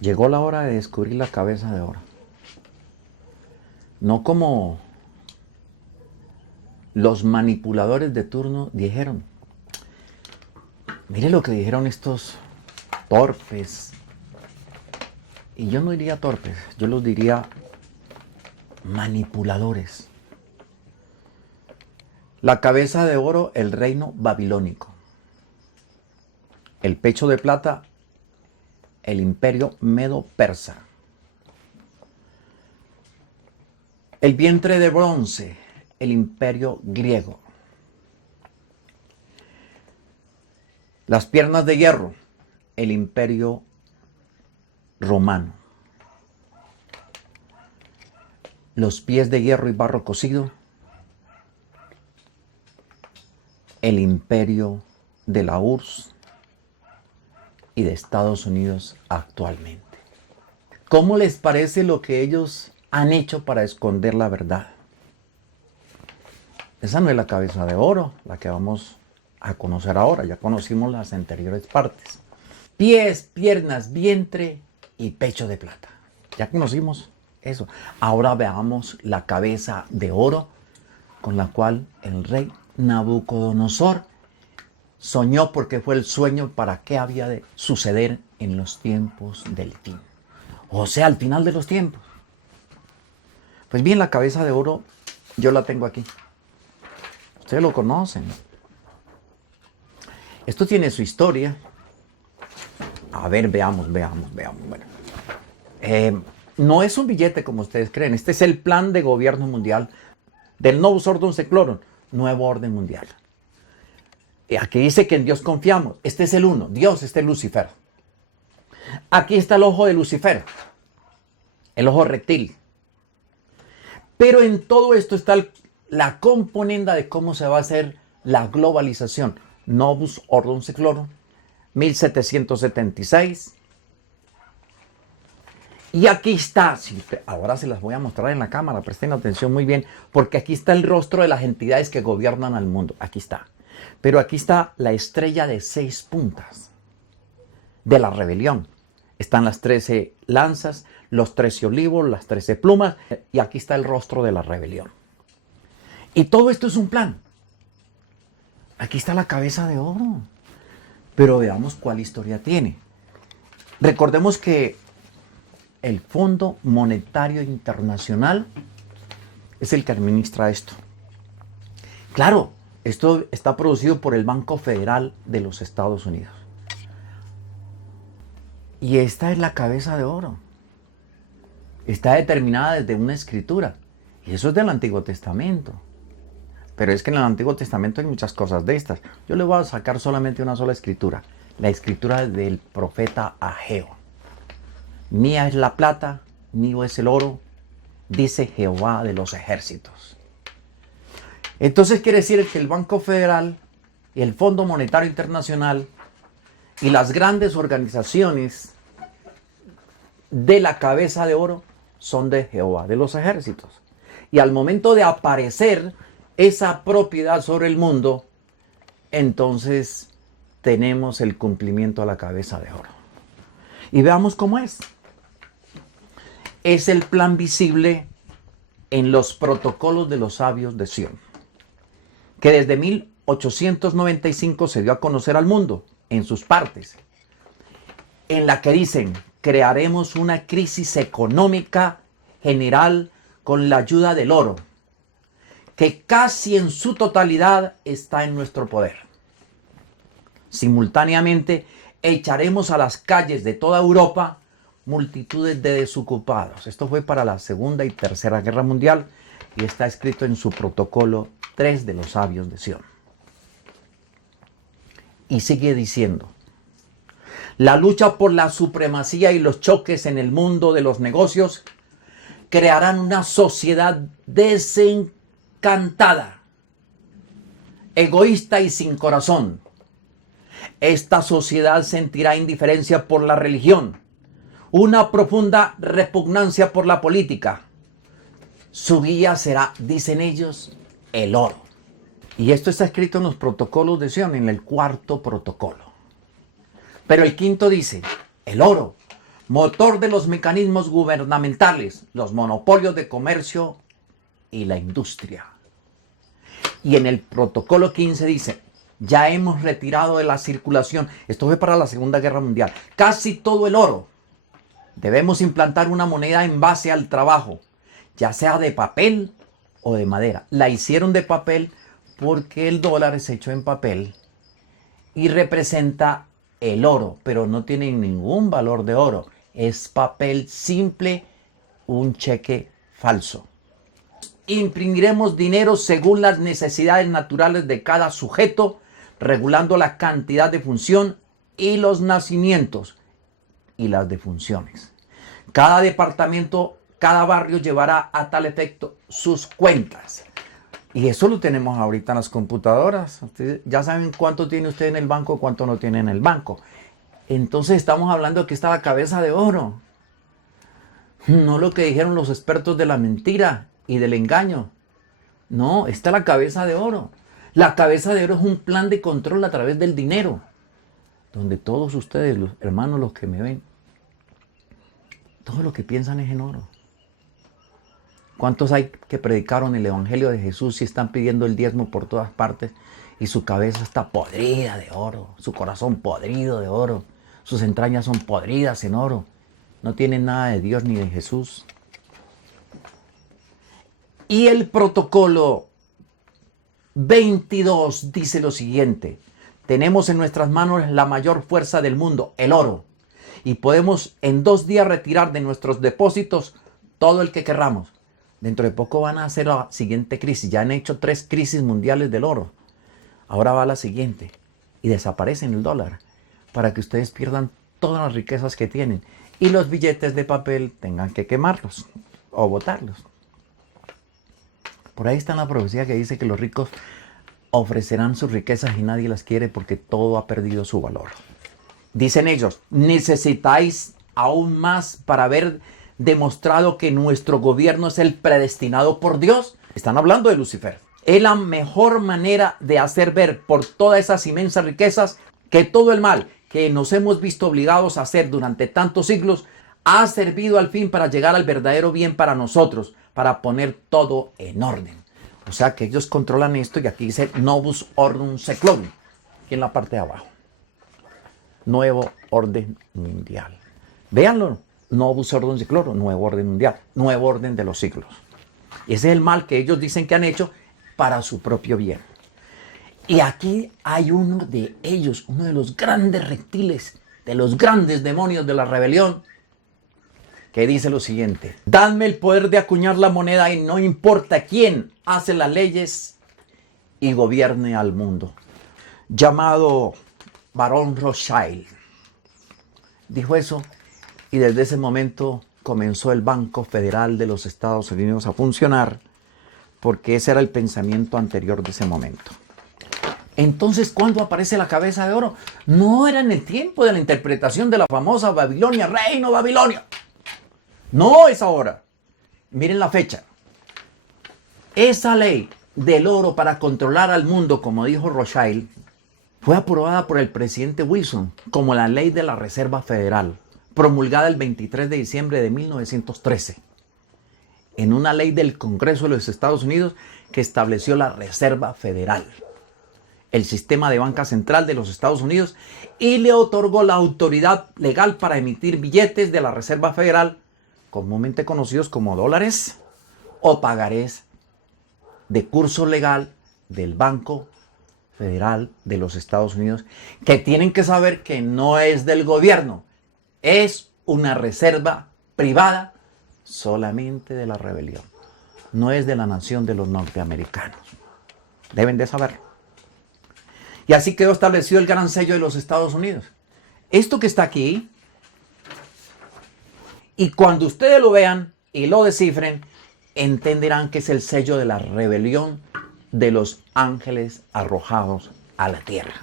Llegó la hora de descubrir la cabeza de oro. No como los manipuladores de turno dijeron. Mire lo que dijeron estos torpes. Y yo no diría torpes, yo los diría manipuladores. La cabeza de oro, el reino babilónico. El pecho de plata, el imperio medo-persa. El vientre de bronce, el imperio griego. Las piernas de hierro, el imperio romano. Los pies de hierro y barro cocido, el imperio de la URSS y de Estados Unidos actualmente. ¿Cómo les parece lo que ellos han hecho para esconder la verdad? Esa no es la cabeza de oro, la que vamos a conocer ahora. Ya conocimos las anteriores partes. Pies, piernas, vientre y pecho de plata. Ya conocimos eso. Ahora veamos la cabeza de oro con la cual el rey Nabucodonosor soñó, porque fue el sueño para qué había de suceder en los tiempos del fin. O sea, al final de los tiempos. Pues bien, la cabeza de oro yo la tengo aquí. Ustedes lo conocen. Esto tiene su historia. A ver, veamos. Bueno, no es un billete como ustedes creen. Este es el plan de gobierno mundial del Novus Ordo Seclorum, nuevo orden mundial. Aquí dice que en Dios confiamos. Este es el uno. Dios, este es Lucifer. Aquí está el ojo de Lucifer. El ojo reptil. Pero en todo esto está la componenda de cómo se va a hacer la globalización. Novus Ordo Seclorum, 1776. Y aquí está, ahora se las voy a mostrar en la cámara, presten atención muy bien, porque aquí está el rostro de las entidades que gobiernan al mundo. Aquí está. Pero aquí está la estrella de 6 puntas de la rebelión. Están las 13 lanzas, los 13 olivos, las 13 plumas, y aquí está el rostro de la rebelión. Y todo esto es un plan. Aquí está la cabeza de oro. Pero veamos cuál historia tiene. Recordemos que el Fondo Monetario Internacional es el que administra esto. Claro, esto está producido por el Banco Federal de los Estados Unidos. Y esta es la cabeza de oro. Está determinada desde una escritura. Y eso es del Antiguo Testamento. Pero es que en el Antiguo Testamento hay muchas cosas de estas. Yo le voy a sacar solamente una sola escritura. La escritura del profeta Ageo. Mía es la plata, mío es el oro, dice Jehová de los ejércitos. Entonces quiere decir que el Banco Federal y el Fondo Monetario Internacional y las grandes organizaciones de la cabeza de oro son de Jehová de los ejércitos. Y al momento de aparecer esa propiedad sobre el mundo, entonces tenemos el cumplimiento a la cabeza de oro. Y veamos cómo es. Es el plan visible en los protocolos de los sabios de Sion, que desde 1895 se dio a conocer al mundo en sus partes, en la que dicen: crearemos una crisis económica general con la ayuda del oro, que casi en su totalidad está en nuestro poder. Simultáneamente, echaremos a las calles de toda Europa multitudes de desocupados. Esto fue para la Segunda y Tercera Guerra Mundial y está escrito en su protocolo 3 de los sabios de Sion. Y sigue diciendo: la lucha por la supremacía y los choques en el mundo de los negocios crearán una sociedad desencantada, egoísta y sin corazón. Esta sociedad sentirá indiferencia por la religión, una profunda repugnancia por la política. Su guía será, dicen ellos, el oro. Y esto está escrito en los protocolos de Sion, en el 4º protocolo. Pero el 5º dice: el oro, motor de los mecanismos gubernamentales, los monopolios de comercio y la industria. Y en el protocolo 15 dice, ya hemos retirado de la circulación, esto fue para la Segunda Guerra Mundial, casi todo el oro. Debemos implantar una moneda en base al trabajo, ya sea de papel o de madera. La hicieron de papel porque el dólar es hecho en papel y representa el oro, pero no tiene ningún valor de oro. Es papel simple, un cheque falso. Imprimiremos dinero según las necesidades naturales de cada sujeto, regulando la cantidad de función y los nacimientos y las defunciones. Cada departamento, cada barrio llevará a tal efecto sus cuentas. Y eso lo tenemos ahorita en las computadoras. Ustedes ya saben cuánto tiene usted en el banco, cuánto no tiene en el banco. Entonces estamos hablando de que está la cabeza de oro. No lo que dijeron los expertos de la mentira y del engaño. No, está la cabeza de oro. La cabeza de oro es un plan de control a través del dinero. Donde todos ustedes, los hermanos, los que me ven, todo lo que piensan es en oro. ¿Cuántos hay que predicaron el evangelio de Jesús y están pidiendo el diezmo por todas partes y su cabeza está podrida de oro, su corazón podrido de oro, sus entrañas son podridas en oro? No tienen nada de Dios ni de Jesús. Y el protocolo 22 dice lo siguiente: tenemos en nuestras manos la mayor fuerza del mundo, el oro, y podemos en 2 días retirar de nuestros depósitos todo el que querramos. Dentro de poco van a hacer la siguiente crisis. Ya han hecho 3 crisis mundiales del oro. Ahora va la siguiente. Y desaparecen el dólar para que ustedes pierdan todas las riquezas que tienen. Y los billetes de papel tengan que quemarlos o botarlos. Por ahí está la profecía que dice que los ricos ofrecerán sus riquezas y nadie las quiere porque todo ha perdido su valor. Dicen ellos, necesitáis aún más para haber demostrado que nuestro gobierno es el predestinado por Dios. Están hablando de Lucifer. Es la mejor manera de hacer ver por todas esas inmensas riquezas que todo el mal que nos hemos visto obligados a hacer durante tantos siglos ha servido al fin para llegar al verdadero bien para nosotros, para poner todo en orden. O sea que ellos controlan esto y aquí dice Novus Ordinum Seclorum, aquí en la parte de abajo. Nuevo orden mundial. Véanlo. Novus Ordinum Seclorum, nuevo orden mundial, nuevo orden de los siglos. Ese es el mal que ellos dicen que han hecho para su propio bien. Y aquí hay uno de ellos, uno de los grandes reptiles, de los grandes demonios de la rebelión, que dice lo siguiente: dadme el poder de acuñar la moneda y no importa quién hace las leyes y gobierne al mundo. Llamado Barón Rothschild. Dijo eso. Y desde ese momento comenzó el Banco Federal de los Estados Unidos a funcionar, porque ese era el pensamiento anterior de ese momento. Entonces, ¿cuándo aparece la cabeza de oro? No era en el tiempo de la interpretación de la famosa Babilonia, reino Babilonia. No es ahora. Miren la fecha. Esa ley del oro para controlar al mundo, como dijo Rothschild, fue aprobada por el presidente Wilson como la ley de la Reserva Federal, promulgada el 23 de diciembre de 1913, en una ley del Congreso de los Estados Unidos que estableció la Reserva Federal, el sistema de banca central de los Estados Unidos, y le otorgó la autoridad legal para emitir billetes de la Reserva Federal, comúnmente conocidos como dólares o pagarés, de curso legal del Banco Federal de los Estados Unidos, que tienen que saber que no es del gobierno. Es una reserva privada solamente de la rebelión. No es de la nación de los norteamericanos. Deben de saberlo. Y así quedó establecido el gran sello de los Estados Unidos. Esto que está aquí, y cuando ustedes lo vean y lo descifren, entenderán que es el sello de la rebelión de los ángeles arrojados a la tierra.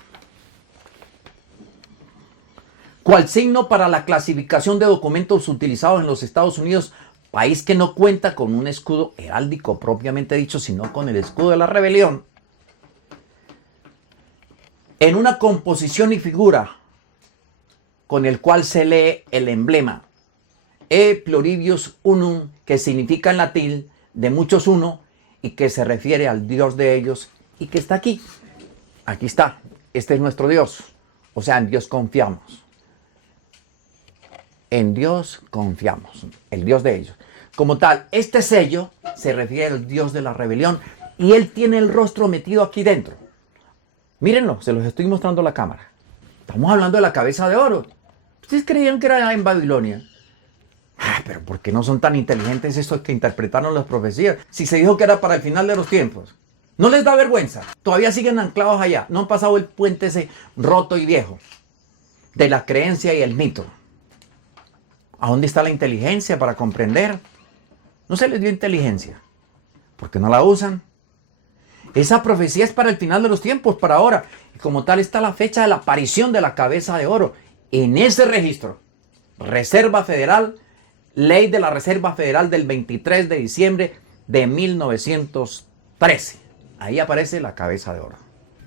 ¿Cuál signo para la clasificación de documentos utilizados en los Estados Unidos, país que no cuenta con un escudo heráldico propiamente dicho, sino con el escudo de la rebelión? En una composición y figura con el cual se lee el emblema E pluribus unum, que significa en latín de muchos uno y que se refiere al Dios de ellos y que está aquí. Aquí está. Este es nuestro Dios. O sea, en Dios confiamos. En Dios confiamos. El Dios de ellos. Como tal, este sello se refiere al Dios de la rebelión y Él tiene el rostro metido aquí dentro. Mírenlo, se los estoy mostrando a la cámara. Estamos hablando de la cabeza de oro. ¿Ustedes creían que era en Babilonia? Pero ¿por qué no son tan inteligentes estos que interpretaron las profecías? Si se dijo que era para el final de los tiempos. ¿No les da vergüenza? Todavía siguen anclados allá. No han pasado el puente ese roto y viejo de la creencia y el mito. ¿A dónde está la inteligencia para comprender? No se les dio inteligencia. ¿Por qué no la usan? Esa profecía es para el final de los tiempos, para ahora. Y como tal está la fecha de la aparición de la cabeza de oro. En ese registro, Reserva Federal, Ley de la Reserva Federal del 23 de diciembre de 1913. Ahí aparece la cabeza de oro.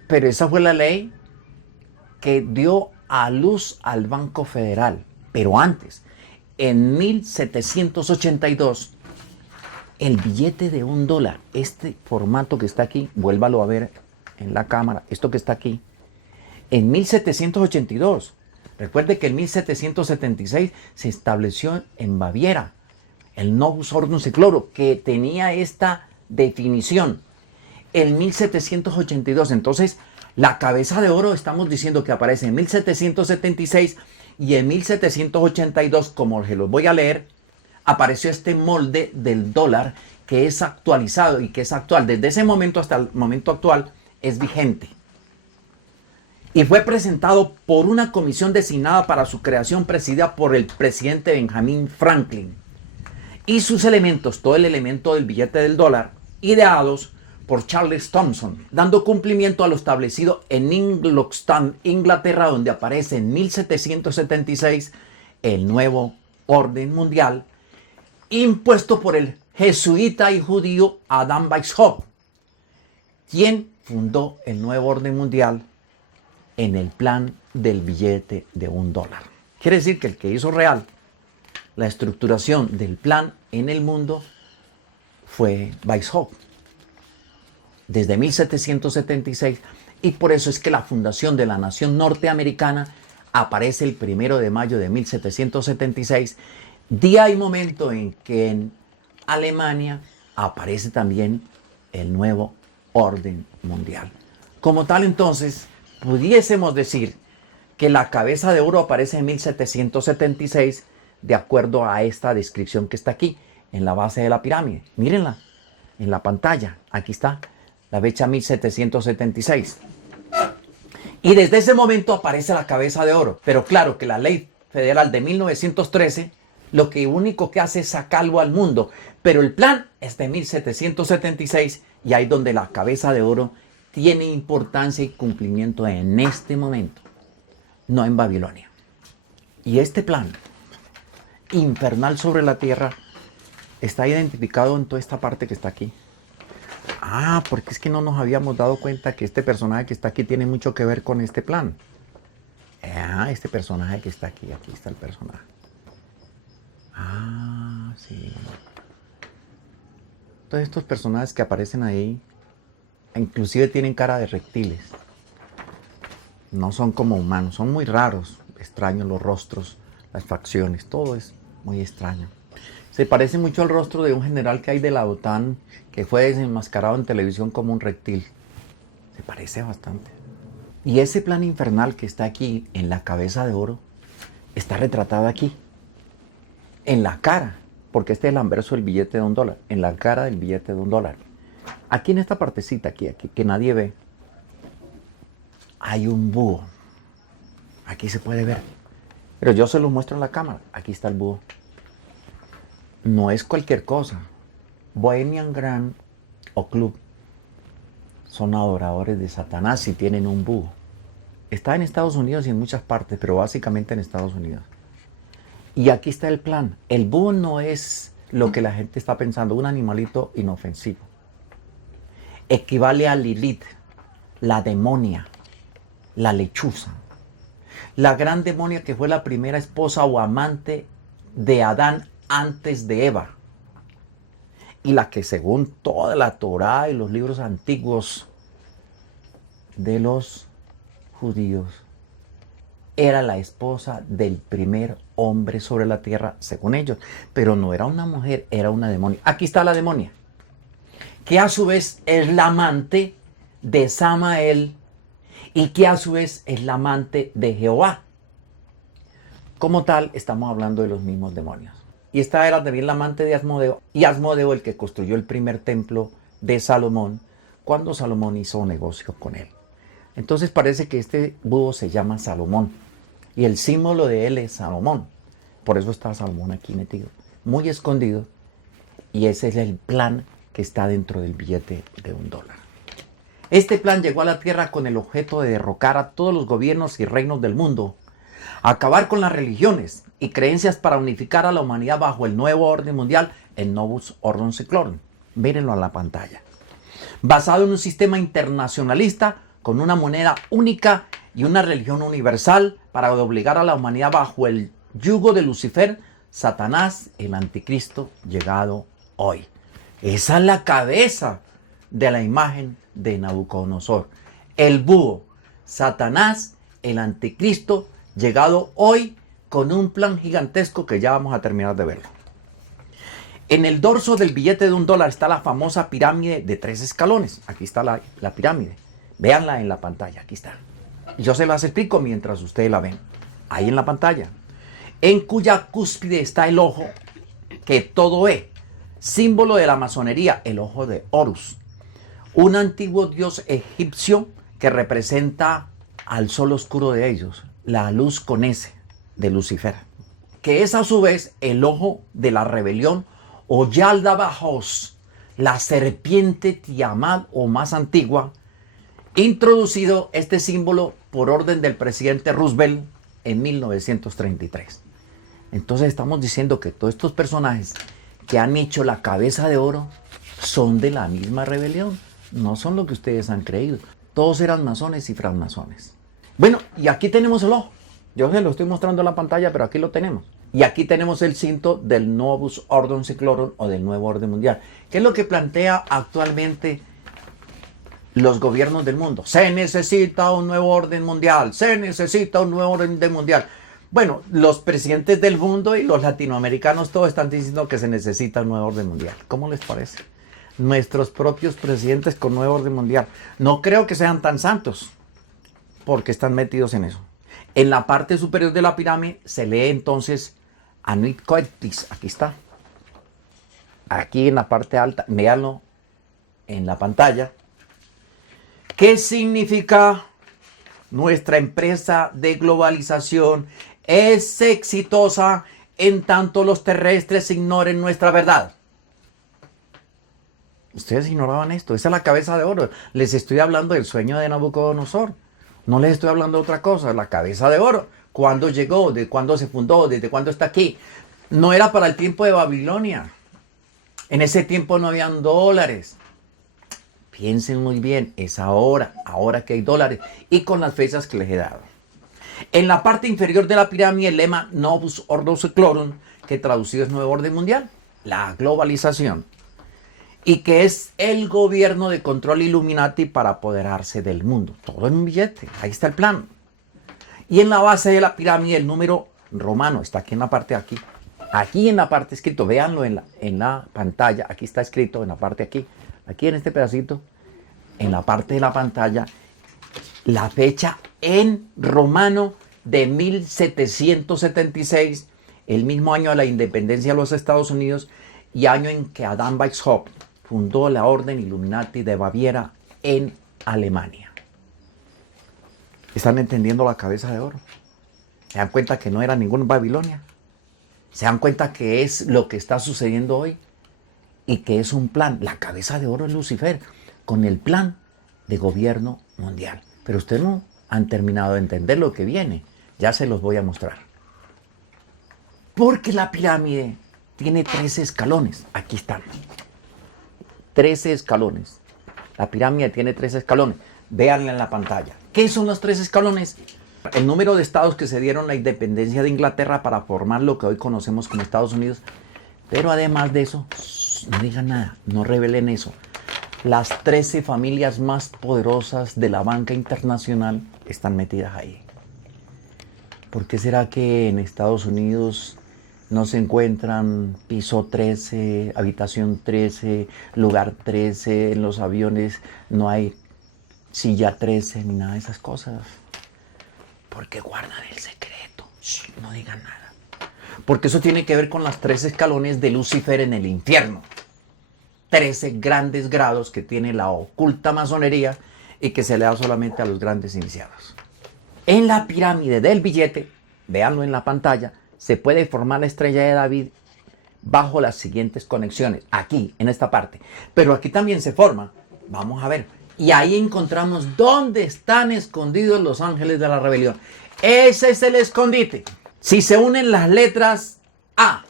Pero esa fue la ley que dio a luz al Banco Federal. Pero antes, en 1782, el billete de $1, este formato que está aquí, vuélvalo a ver en la cámara, esto que está aquí, en 1782. Recuerde que en 1776 se estableció en Baviera el Novus Ordo Seclorum, que tenía esta definición. En 1782, entonces, la cabeza de oro, estamos diciendo que aparece en 1776 y en 1782, como se los voy a leer, apareció este molde del dólar que es actualizado y que es actual. Desde ese momento hasta el momento actual es vigente. Y fue presentado por una comisión designada para su creación presidida por el presidente Benjamin Franklin. Y sus elementos, todo el elemento del billete del dólar, ideados por Charles Thomson, dando cumplimiento a lo establecido en Ingolstadt, Inglaterra, donde aparece en 1776 el nuevo orden mundial, impuesto por el jesuita y judío Adam Weishaupt, quien fundó el nuevo orden mundial en el plan del billete de $1. Quiere decir que el que hizo real la estructuración del plan en el mundo fue Weishaupt desde 1776, y por eso es que la fundación de la nación norteamericana aparece el 1 de mayo de 1776, día y momento en que en Alemania aparece también el nuevo orden mundial. Como tal, entonces, pudiésemos decir que la cabeza de oro aparece en 1776 de acuerdo a esta descripción que está aquí, en la base de la pirámide. Mírenla en la pantalla. Aquí está la fecha 1776. Y desde ese momento aparece la cabeza de oro. Pero claro que la ley federal de 1913 lo que único que hace es sacarlo al mundo. Pero el plan es de 1776 y ahí donde la cabeza de oro tiene importancia y cumplimiento en este momento, no en Babilonia. Y este plan infernal sobre la tierra está identificado en toda esta parte que está aquí. Porque es que no nos habíamos dado cuenta que este personaje que está aquí tiene mucho que ver con este plan. Este personaje que está aquí está el personaje. Sí. Todos estos personajes que aparecen ahí, inclusive tienen cara de reptiles. No son como humanos, son muy raros, extraños los rostros, las facciones, todo es muy extraño. Se parece mucho al rostro de un general que hay de la OTAN que fue desenmascarado en televisión como un reptil. Se parece bastante. Y ese plan infernal que está aquí en la cabeza de oro está retratado aquí, en la cara, porque este es el anverso del billete de $1, en la cara del billete de $1. Aquí en esta partecita, aquí, que nadie ve, hay un búho. Aquí se puede ver. Pero yo se lo muestro en la cámara. Aquí está el búho. No es cualquier cosa. Bohemian Grand o Club son adoradores de Satanás y tienen un búho. Está en Estados Unidos y en muchas partes, pero básicamente en Estados Unidos. Y aquí está el plan. El búho no es lo que la gente está pensando, un animalito inofensivo. Equivale a Lilith, la demonia, la lechuza. La gran demonia que fue la primera esposa o amante de Adán antes de Eva. Y la que según toda la Torá y los libros antiguos de los judíos era la esposa del primer hombre sobre la tierra, según ellos. Pero no era una mujer, era una demonia. Aquí está la demonia, que a su vez es la amante de Samael y que a su vez es la amante de Jehová. Como tal, estamos hablando de los mismos demonios. Y esta era también la amante de Asmodeo, y Asmodeo el que construyó el primer templo de Salomón, cuando Salomón hizo negocio con él. Entonces parece que este búho se llama Salomón, y el símbolo de él es Salomón. Por eso está Salomón aquí metido, muy escondido, y ese es el plan que está dentro del billete de $1. Este plan llegó a la tierra con el objeto de derrocar a todos los gobiernos y reinos del mundo, acabar con las religiones y creencias para unificar a la humanidad bajo el nuevo orden mundial, el Novus Ordo Seclorum. Mírenlo a la pantalla. Basado en un sistema internacionalista con una moneda única y una religión universal para obligar a la humanidad bajo el yugo de Lucifer, Satanás, el anticristo llegado hoy. Esa es la cabeza de la imagen de Nabucodonosor. El búho, Satanás, el anticristo llegado hoy con un plan gigantesco que ya vamos a terminar de verlo. En el dorso del billete de $1 está la famosa pirámide de 3 escalones. Aquí está la pirámide. Véanla en la pantalla, aquí está. Yo se las explico mientras ustedes la ven. Ahí en la pantalla. En cuya cúspide está el ojo que todo es, símbolo de la masonería, el ojo de Horus, un antiguo dios egipcio que representa al sol oscuro de ellos, la luz con S de Lucifer, que es a su vez el ojo de la rebelión o Yaldabaoth, la serpiente Tiamat o más antigua, introducido este símbolo por orden del presidente Roosevelt en 1933. Entonces estamos diciendo que todos estos personajes que han hecho la cabeza de oro son de la misma rebelión, no son lo que ustedes han creído. Todos eran masones y francmasones. Bueno, y aquí tenemos el ojo. Yo se lo estoy mostrando en la pantalla, pero aquí lo tenemos. Y aquí tenemos el cinto del Novus Ordo Seclorum o del Nuevo Orden Mundial. ¿Qué es lo que plantea actualmente los gobiernos del mundo? Se necesita un nuevo orden mundial. Se necesita un nuevo orden mundial. Bueno, los presidentes del mundo y los latinoamericanos todos están diciendo que se necesita un nuevo orden mundial. ¿Cómo les parece? Nuestros propios presidentes con nuevo orden mundial. No creo que sean tan santos, porque están metidos en eso. En la parte superior de la pirámide se lee entonces Anuit Coetis. Aquí está. Aquí en la parte alta, véanlo en la pantalla. ¿Qué significa? Nuestra empresa de globalización es exitosa en tanto los terrestres ignoren nuestra verdad. Ustedes ignoraban esto. Esa es la cabeza de oro. Les estoy hablando del sueño de Nabucodonosor. No les estoy hablando de otra cosa. La cabeza de oro. ¿Cuándo llegó? ¿De cuándo se fundó? ¿Desde cuándo está aquí? No era para el tiempo de Babilonia. En ese tiempo no habían dólares. Piensen muy bien. Es ahora que hay dólares. Y con las fechas que les he dado. En la parte inferior de la pirámide, el lema Novus Ordo Seclorum, que traducido es Nuevo Orden Mundial, la globalización, y que es el gobierno de control Illuminati para apoderarse del mundo. Todo en un billete, ahí está el plan. Y en la base de la pirámide, el número romano, está aquí en la parte de aquí. Aquí en la parte escrito, véanlo en la pantalla, aquí está escrito en la parte aquí en este pedacito, en la parte de la pantalla, la fecha en romano de 1776, el mismo año de la independencia de los Estados Unidos y año en que Adam Weishaupt fundó la Orden Illuminati de Baviera en Alemania. ¿Están entendiendo la cabeza de oro? ¿Se dan cuenta que no era ninguna Babilonia? ¿Se dan cuenta que es lo que está sucediendo hoy? Y que es un plan. La cabeza de oro es Lucifer, con el plan de gobierno mundial. Pero ustedes no han terminado de entender lo que viene. Ya se los voy a mostrar. Porque la pirámide tiene 13 escalones. Aquí están. 13 escalones. La pirámide tiene 13 escalones. Véanla en la pantalla. ¿Qué son los 13 escalones? El número de estados que se dieron la independencia de Inglaterra para formar lo que hoy conocemos como Estados Unidos Pero además de eso, no digan nada, no revelen eso. Las 13 familias más poderosas de la banca internacional están metidas ahí. ¿Por qué será que en Estados Unidos no se encuentran piso 13, habitación 13, lugar 13, en los aviones no hay silla 13 ni nada de esas cosas? Porque guardan el secreto. Shh, no digan nada. Porque eso tiene que ver con las 13 escalones de Lucifer en el infierno. 13 grandes grados que tiene la oculta masonería y que se le da solamente a los grandes iniciados. En la pirámide del billete, véanlo en la pantalla, se puede formar la estrella de David bajo las siguientes conexiones. Aquí, en esta parte. Pero aquí también se forma. Vamos a ver. Y ahí encontramos dónde están escondidos los ángeles de la rebelión. Ese es el escondite. Si se unen las letras A,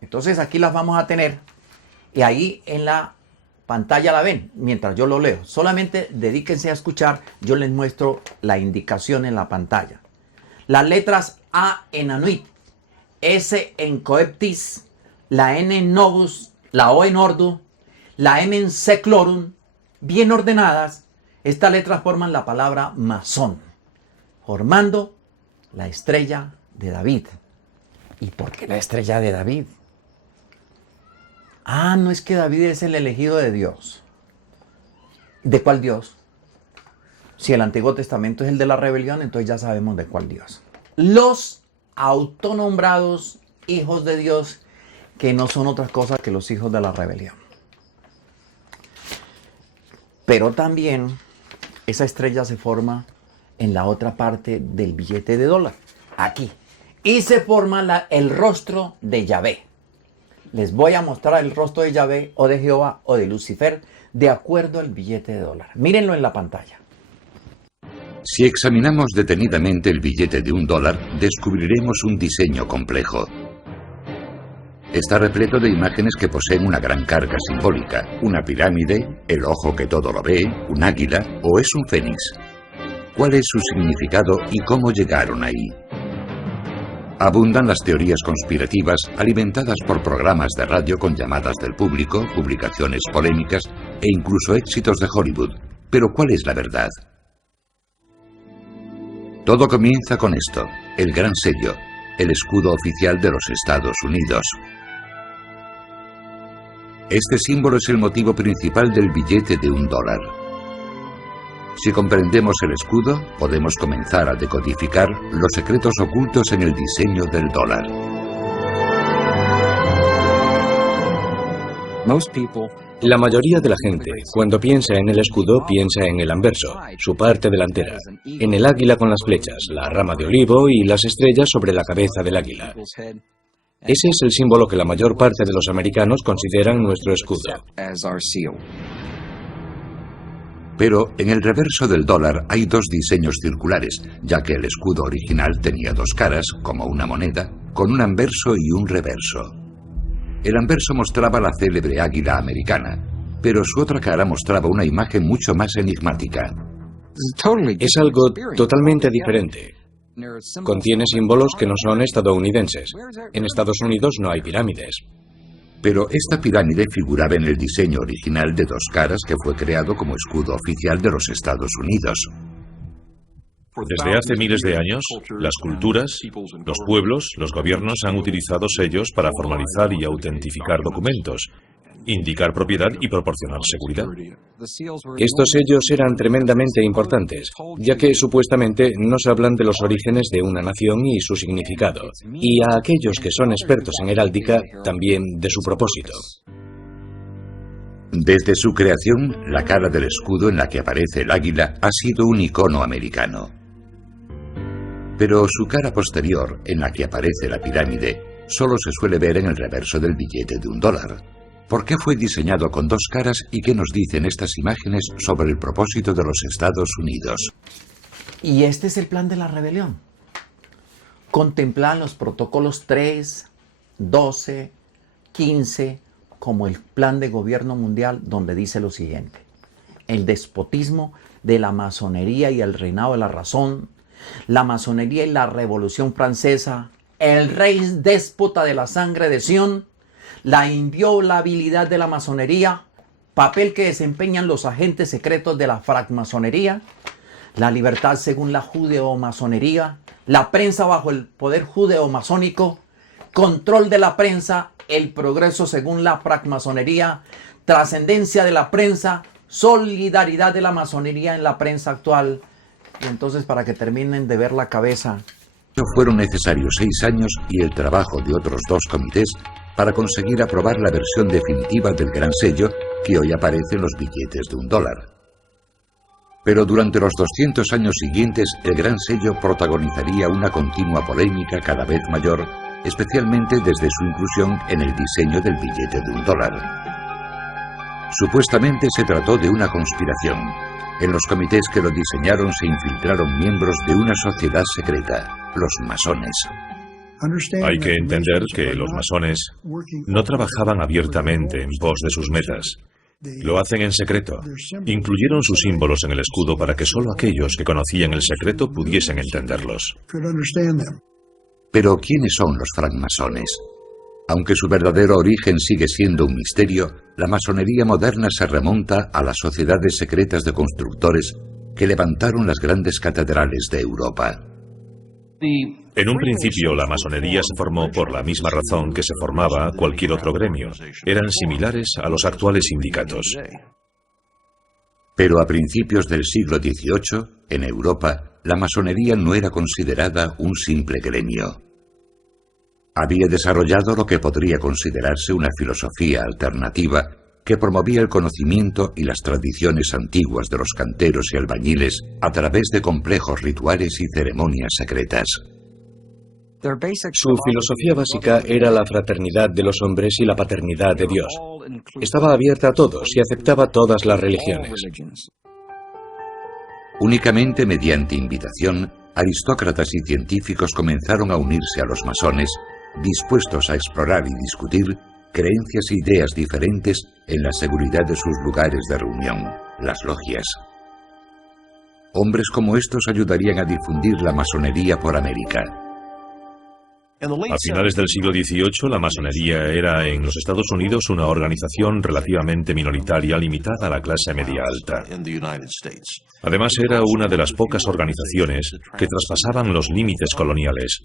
entonces aquí las vamos a tener. Y ahí en la pantalla la ven mientras yo lo leo. Solamente dedíquense a escuchar. Yo les muestro la indicación en la pantalla. Las letras A en Anuit, S en Coeptis, la N en Novus, la O en Ordu, la M en Seclorum, bien ordenadas. Estas letras forman la palabra masón, formando la estrella de David. ¿Y por qué la estrella de David? Ah, no es que David es el elegido de Dios. ¿De cuál Dios? Si el Antiguo Testamento es el de la rebelión, entonces ya sabemos de cuál Dios. Los autonombrados hijos de Dios, que no son otras cosas que los hijos de la rebelión. Pero también esa estrella se forma en la otra parte del billete de dólar, aquí. Y se forma el rostro de Yahvé. Les voy a mostrar el rostro de Yahvé o de Jehová o de Lucifer de acuerdo al billete de dólar. Mírenlo en la pantalla. Si examinamos detenidamente el billete de $1, descubriremos un diseño complejo. Está repleto de imágenes que poseen una gran carga simbólica. Una pirámide, el ojo que todo lo ve, un águila o es un fénix. ¿Cuál es su significado y cómo llegaron ahí? Abundan las teorías conspirativas alimentadas por programas de radio con llamadas del público, publicaciones polémicas e incluso éxitos de Hollywood. Pero ¿cuál es la verdad? Todo comienza con esto, el gran sello, el escudo oficial de los Estados Unidos. Este símbolo es el motivo principal del billete de $1. Si comprendemos el escudo, podemos comenzar a decodificar los secretos ocultos en el diseño del dólar. La mayoría de la gente, cuando piensa en el escudo, piensa en el anverso, su parte delantera, en el águila con las flechas, la rama de olivo y las estrellas sobre la cabeza del águila. Ese es el símbolo que la mayor parte de los americanos consideran nuestro escudo. Pero en el reverso del dólar hay dos diseños circulares, ya que el escudo original tenía dos caras, como una moneda, con un anverso y un reverso. El anverso mostraba la célebre águila americana, pero su otra cara mostraba una imagen mucho más enigmática. Es algo totalmente diferente. Contiene símbolos que no son estadounidenses. En Estados Unidos no hay pirámides. Pero esta pirámide figuraba en el diseño original de dos caras que fue creado como escudo oficial de los Estados Unidos. Desde hace miles de años, las culturas, los pueblos, los gobiernos han utilizado sellos para formalizar y autentificar documentos, indicar propiedad y proporcionar seguridad. Estos sellos eran tremendamente importantes, ya que supuestamente nos hablan de los orígenes de una nación y su significado, y a aquellos que son expertos en heráldica, también de su propósito. Desde su creación, la cara del escudo en la que aparece el águila ha sido un icono americano. Pero su cara posterior, en la que aparece la pirámide, solo se suele ver en el reverso del billete de $1. ¿Por qué fue diseñado con dos caras y qué nos dicen estas imágenes sobre el propósito de los Estados Unidos? Y este es el plan de la rebelión. Contemplan los protocolos 3, 12, 15 como el plan de gobierno mundial, donde dice lo siguiente: el despotismo de la masonería y el reinado de la razón, la masonería y la revolución francesa, el rey déspota de la sangre de Sion, la inviolabilidad de la masonería, papel que desempeñan los agentes secretos de la francmasonería, la libertad según la judeo-masonería, la prensa bajo el poder judeo-masónico, control de la prensa, el progreso según la francmasonería, trascendencia de la prensa, solidaridad de la masonería en la prensa actual. Y entonces, para que terminen de ver la cabeza, fueron necesarios 6 años y el trabajo de otros 2 comités para conseguir aprobar la versión definitiva del gran sello que hoy aparece en los billetes de $1. Pero durante los 200 años siguientes, el gran sello protagonizaría una continua polémica cada vez mayor, especialmente desde su inclusión en el diseño del billete de $1. Supuestamente se trató de una conspiración. En los comités que lo diseñaron se infiltraron miembros de una sociedad secreta, los masones. Hay que entender que los masones no trabajaban abiertamente en pos de sus metas. Lo hacen en secreto. Incluyeron sus símbolos en el escudo para que solo aquellos que conocían el secreto pudiesen entenderlos. Pero ¿quiénes son los francmasones? Aunque su verdadero origen sigue siendo un misterio, la masonería moderna se remonta a las sociedades secretas de constructores que levantaron las grandes catedrales de Europa. En un principio, la masonería se formó por la misma razón que se formaba cualquier otro gremio. Eran similares a los actuales sindicatos. Pero a principios del siglo XVIII, en Europa, la masonería no era considerada un simple gremio. Había desarrollado lo que podría considerarse una filosofía alternativa que promovía el conocimiento y las tradiciones antiguas de los canteros y albañiles a través de complejos rituales y ceremonias secretas. Su filosofía básica era la fraternidad de los hombres y la paternidad de Dios. Estaba abierta a todos y aceptaba todas las religiones. Únicamente mediante invitación, aristócratas y científicos comenzaron a unirse a los masones, dispuestos a explorar y discutir creencias e ideas diferentes en la seguridad de sus lugares de reunión, las logias. Hombres como estos ayudarían a difundir la masonería por América. A finales del siglo XVIII, la masonería era en los Estados Unidos una organización relativamente minoritaria limitada a la clase media alta. Además, era una de las pocas organizaciones que traspasaban los límites coloniales.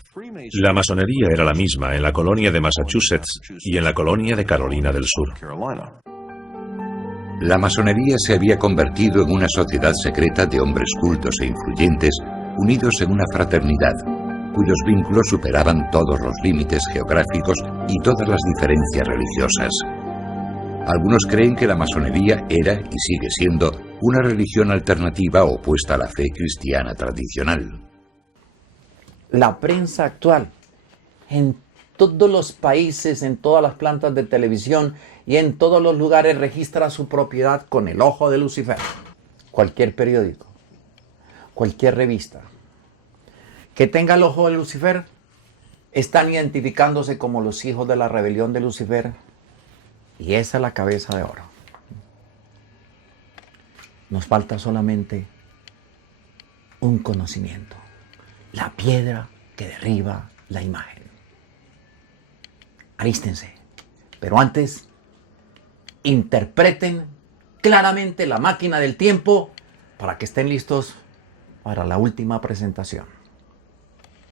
La masonería era la misma en la colonia de Massachusetts y en la colonia de Carolina del Sur. La masonería se había convertido en una sociedad secreta de hombres cultos e influyentes, unidos en una fraternidad, cuyos vínculos superaban todos los límites geográficos y todas las diferencias religiosas. Algunos creen que la masonería era y sigue siendo una religión alternativa opuesta a la fe cristiana tradicional. La prensa actual, en todos los países, en todas las plantas de televisión y en todos los lugares, registra su propiedad con el ojo de Lucifer. Cualquier periódico, cualquier revista que tenga el ojo de Lucifer, están identificándose como los hijos de la rebelión de Lucifer, y esa es la cabeza de oro. Nos falta solamente un conocimiento, la piedra que derriba la imagen. Alístense, pero antes interpreten claramente la máquina del tiempo para que estén listos para la última presentación.